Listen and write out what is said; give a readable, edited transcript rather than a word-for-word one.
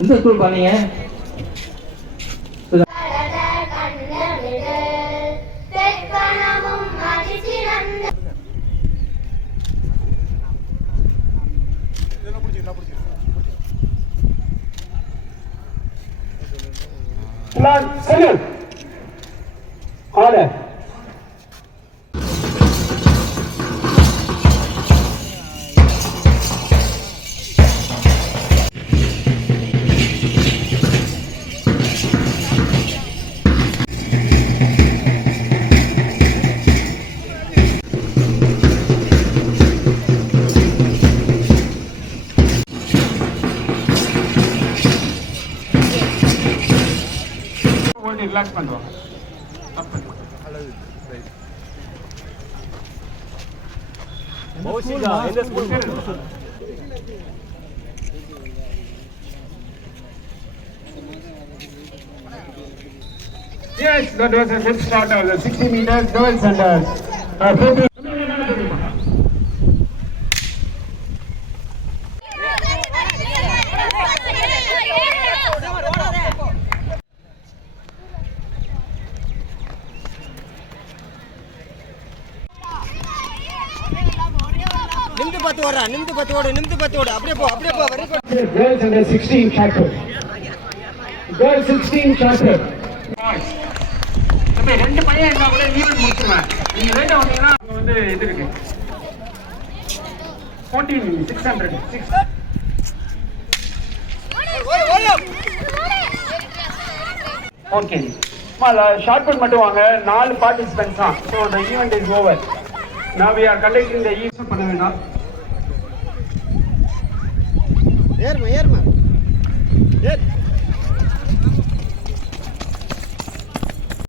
எந்த ஸ்கூல் பண்ணீங்க? Order. Relax பண்ணுவோம். மௌசிகா இந்த ஸ்கூல் பேரு Yes, that was a good start of the 60 meters girls and நிமிந்து பத்து ஓடு அப்படியே போ very good girls under 16 chapter girls 16 chapter நம்ம ரெண்டு பையன் என்ன கூட ஈவென்ட் முடிச்சுடுவேன் நீங்க லேட்டா வந்தீங்கன்னா வந்து இது இருக்கு 14600 ஓகே ஷார்ட் புட் மட்டும் வாங்க 4 பார்ட்டிசிபென்ட்ஸ் தான் so the event is over now we are conducting the event பண்ண வேண்டாம் ஏர்மா ஏர்